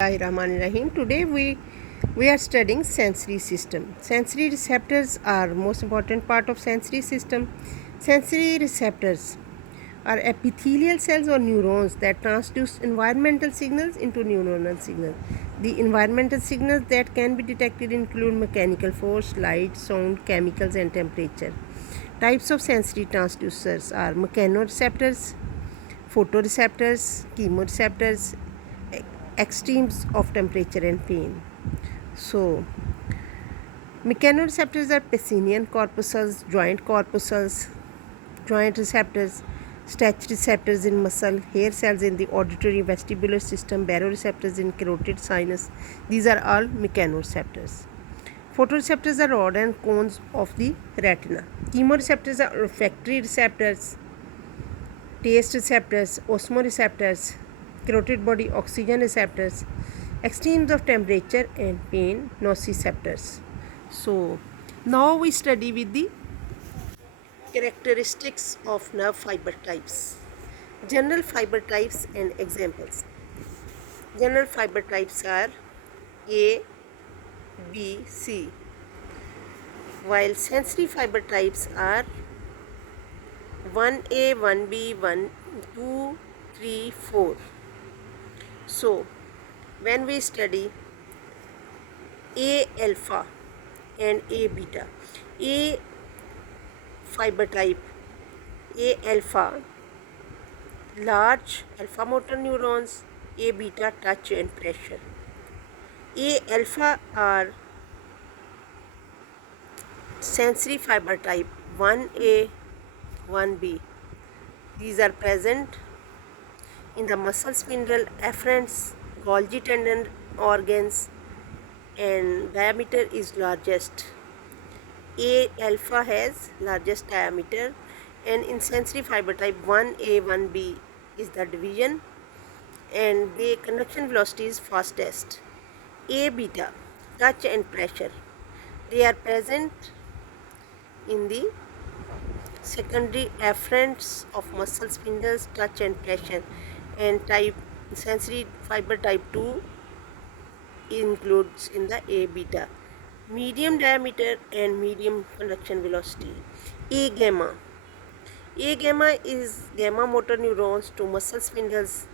Rahim. Today we are studying sensory system. Sensory receptors are most important part of sensory system. Sensory receptors are epithelial cells or neurons that transduce environmental signals into neuronal signals. The environmental signals that can be detected include mechanical force, light, sound, chemicals, and temperature. Types of sensory transducers are mechanoreceptors, photoreceptors, chemoreceptors, extremes of temperature and pain. So, mechanoreceptors are Pacinian corpuscles, joint corpuscles, joint receptors, stretch receptors in muscle, hair cells in the auditory vestibular system, baroreceptors in carotid sinus. These are all mechanoreceptors. Photoreceptors are rod and cones of the retina. Chemoreceptors are olfactory receptors, taste receptors, osmoreceptors, carotid body oxygen receptors, extremes of temperature and pain nociceptors. So now we study with the characteristics of nerve fiber types. General fiber types and examples. General fiber types are A, B, C, while sensory fiber types are 1A, 1B, 1, 2, 3, 4. So when we study A alpha and A beta, A fiber type, A alpha, large alpha motor neurons, A beta, touch and pressure. A alpha are sensory fiber type 1A, 1B. These are present in the muscle spindle, afferents, Golgi tendon organs, and diameter is largest. A alpha has largest diameter, and in sensory fiber type 1A, 1B is the division, and the conduction velocity is fastest. A beta, touch and pressure, they are present in the secondary afferents of muscle spindles, touch and pressure, and type sensory fiber type 2 includes in the A beta. Medium diameter and medium conduction velocity. A gamma. A gamma is gamma motor neurons to muscle spindles,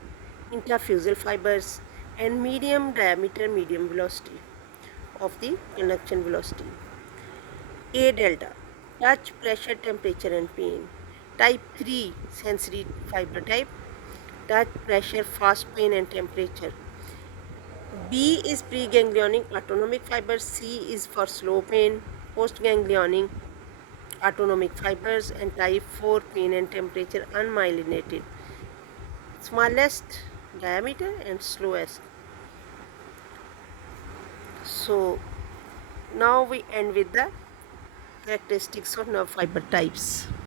interfusal fibers, and medium diameter, medium velocity of the conduction velocity. A delta, touch, pressure, temperature and pain. Type 3 sensory fiber type, touch, pressure, fast pain and temperature. B is preganglionic autonomic fibers, C is for slow pain, postganglionic autonomic fibers, and type 4 pain and temperature unmyelinated, smallest diameter and slowest. So now we end with the characteristics of nerve fiber types.